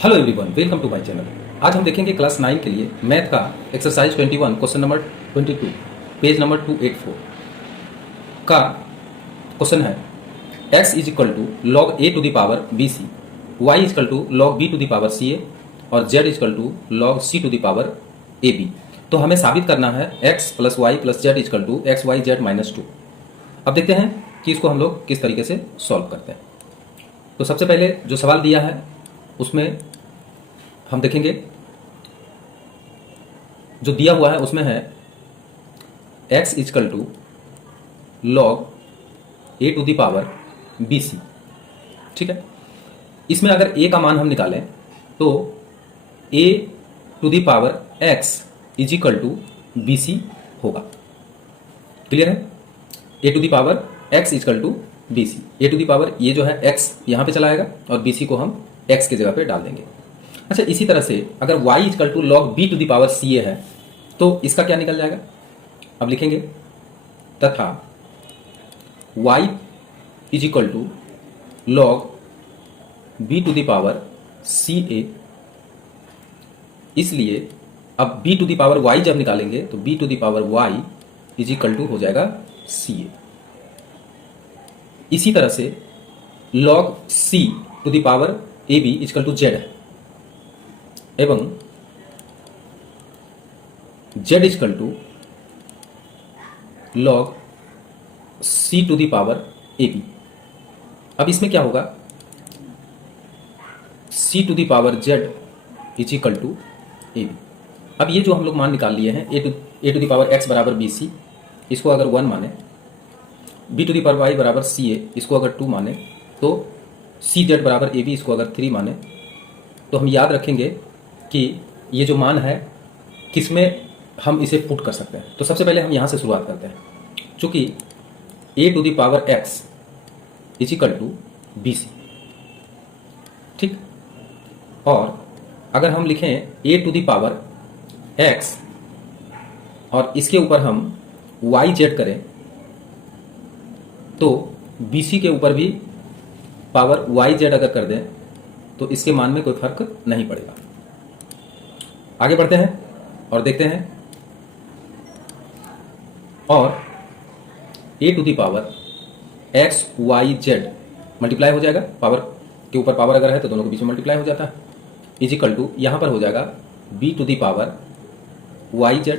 Hello everyone, welcome to my channel. आज हम देखेंगे क्लास 9 के लिए मैथ का exercise 21 question number 22 page number 284 का क्वेश्चन है x is equal to log a to the power bc, y is equal to log b to the power ca और z is equal to log c to the power ab। तो हमें साबित करना है x plus y plus z is equal to x y z minus 2। अब देखते हैं कि इसको हम लोग किस तरीके से सॉल्व करते हैं। तो सबसे पहले जो सवाल दिया है उसमें हम देखेंगे, जो दिया हुआ है उसमें है x is equal to log a to the power bc। ठीक है, इसमें अगर a का मान हम निकालें तो a to the power x is equal to bc होगा। क्लियर है? a to the power x is equal to bc, a to the power ये जो है x यहां पे चला आएगा और bc को हम x की जगह पे डाल देंगे। अच्छा, इसी तरह से अगर y is equal to log b to the power ca है तो इसका क्या निकल जाएगा। अब लिखेंगे तथा y is equal to log b to the power ca। इसलिए अब b to the power y जब निकालेंगे तो b to the power y is equal to हो जाएगा ca। इसी तरह से log c to the power ab is equal to z है एवं z is equal to log c to the power ab। अब इसमें क्या होगा, c to the power z is equal to ab। अब ये जो हम लोग मान निकाल लिए हैं a to the power x बराबर bc, इसको अगर 1 माने, b to the power y बराबर ca, इसको अगर 2 माने, तो cz बराबर ab, इसको अगर 3 माने, तो हम याद रखेंगे कि ये जो मान है किसमें हम इसे पुट कर सकते हैं। तो सबसे पहले हम यहाँ से शुरुआत करते हैं। चूंकि a to the power x is equal to bc, ठीक, और अगर हम लिखें a to the power x और इसके ऊपर हम y z करें तो bc के ऊपर भी पावर y z अगर कर दें तो इसके मान में कोई फर्क नहीं पड़ेगा। आगे बढ़ते हैं और देखते हैं, और a to the power x y z multiply हो जाएगा, पावर के ऊपर पावर अगर है तो दोनों के बीच में मल्टीप्लाई हो जाता है, इज इक्वल टू यहां पर हो जाएगा b to the power y z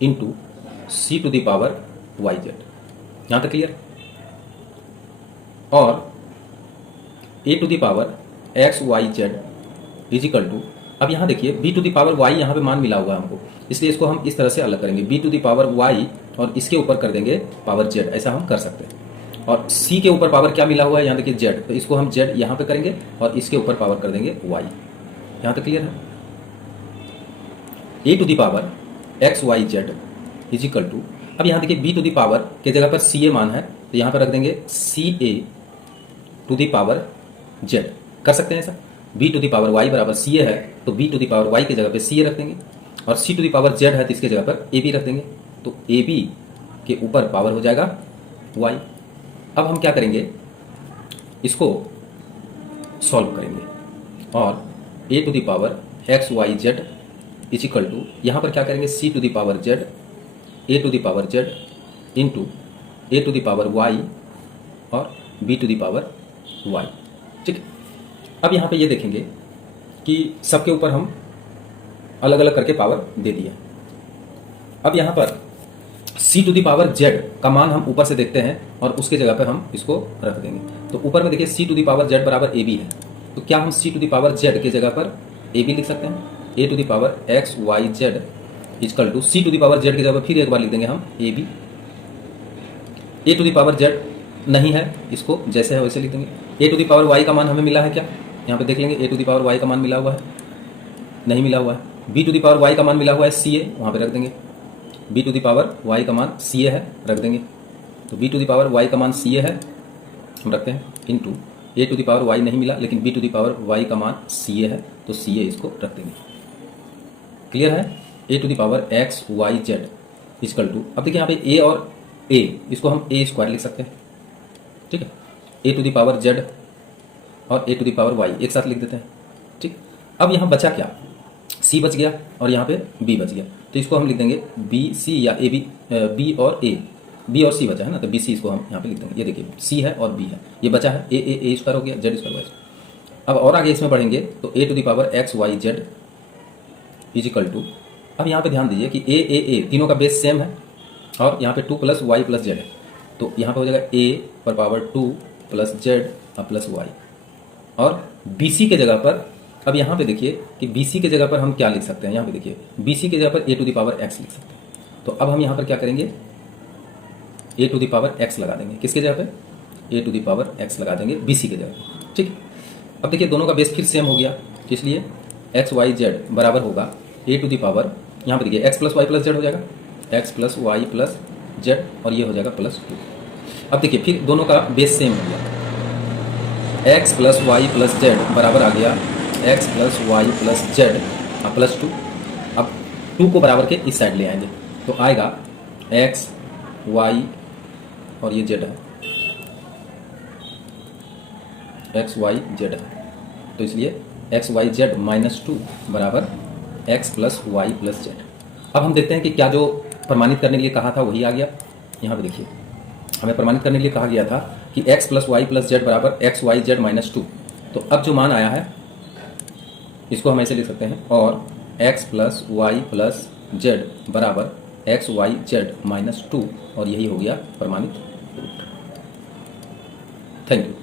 into c to the power y z। यहां तक क्लियर? और a to the power x y z is equal to, अब यहाँ देखिए b to the power y यहाँ पे मान मिला हुआ है हमको, इसलिए इसको हम इस तरह से अलग करेंगे, b to the power y और इसके ऊपर कर देंगे पावर z, ऐसा हम कर सकते हैं। और c के ऊपर पावर क्या मिला हुआ है, यहाँ देखिए z, तो इसको हम z यहाँ पे करेंगे और इसके ऊपर पावर कर देंगे y। यहाँ तक क्लियर है? a to the power x y z is equal to, अब यहाँ देखिए b टू द पावर के जगह पर ca मान है तो यहाँ पर रख देंगे ca to the power z। कर सकते हैं ऐसा, b to the power y बराबर ca है तो b to the power y की जगह पे ca रख देंगे और c to the power z है तो इसके जगह पर ab रख देंगे, तो ab के ऊपर पावर हो जाएगा y। अब हम क्या करेंगे, इसको सॉल्व करेंगे और a to the power x y z is equal to, यहाँ पर क्या करेंगे, c to the power z, a to the power z into a to the power y और b to the power y। ठीक है, अब यहाँ पे ये देखेंगे कि सबके ऊपर हम अलग अलग करके पावर दे दिए। अब यहाँ पर c to the power z का मान हम ऊपर से देखते हैं और उसके जगह पर हम इसको रख देंगे। तो ऊपर में देखिए c to the power z बराबर ab है, तो क्या हम c to the power z के जगह पर ab लिख सकते हैं, a to the power x y z is equal to c to the power z की जगह पर फिर एक बार लिख देंगे हम ab। a to the power z नहीं है, इसको जैसे है वैसे लिख देंगे। a to the power y का मान हमें मिला है क्या, यहाँ पे देख लेंगे, a to the power y का मान मिला हुआ है, नहीं मिला हुआ है। b to the power y का मान मिला हुआ है ca, वहाँ पे रख देंगे, b to the power y का मान ca है, रख देंगे, तो b to the power y का मान ca है हम रखते हैं, into a to the power y नहीं मिला लेकिन b to the power y का मान ca है तो ca इसको रख देंगे। क्लियर है? a to the power x y z is equal to, अब देखिए यहाँ पे a और a, इसको हम a स्क्वायर लिख सकते हैं, ठीक है, a to the power z और a to the power y एक साथ लिख देते हैं, ठीक। अब यहाँ बचा क्या, सी बच गया और यहाँ पे बी बच गया, तो इसको हम लिख देंगे बी सी या ए बी, बी और ए, बी और सी बचा है ना, तो बी सी इसको हम यहाँ पे लिख देंगे। ये देखिए सी है और बी है, ये बचा है ए स्क्वायर हो गया, जेड स्क्वायर वाई। अब और आगे इसमें बढ़ेंगे तो a to the power x y z is equal to, अब यहाँ पे ध्यान दीजिए कि ए तीनों का बेस सेम है और यहाँ पे 2 प्लस वाई प्लस जेड है, तो यहाँ पे हो जाएगा ए पर power 2 plus z plus y. और बी सी के जगह पर, अब यहाँ पे देखिए कि बी सी के जगह पर हम क्या लिख सकते हैं, यहाँ पे देखिए बी सी के जगह पर ए टू द पावर एक्स लिख सकते हैं। तो अब हम यहाँ पर क्या करेंगे, ए टू द पावर एक्स लगा देंगे, किसके जगह पे, ए टू द पावर एक्स लगा देंगे बी सी के जगह पे, ठीक है। अब देखिए दोनों का बेस फिर सेम हो गया, इसलिए एक्स वाई जेड बराबर होगा ए टू द पावर, यहाँ पे देखिए x plus y plus z हो जाएगा, x plus y plus z, और ये हो जाएगा +2। अब देखिए फिर दोनों का बेस सेम हो गया, x plus y plus z बराबर आ गया x plus y plus z +2। अब 2 को बराबर के इस साइड ले आएंगे तो आएगा एक्स वाई और ये जेड है, एक्स वाई जेड है, तो इसलिए एक्स वाई जेड -2 बराबर x plus y plus z. अब हम देखते हैं कि क्या जो प्रमाणित करने के लिए कहा था वही आ गया। यहाँ पे देखिए हमें प्रमाणित करने के लिए कहा गया था कि x plus y plus z बराबर एक्स वाई जेड -2, तो अब जो मान आया है इसको हम ऐसे लिख सकते हैं, और x plus y plus z बराबर एक्स वाई जेड -2, और यही हो गया प्रमाणित रूट। Thank you.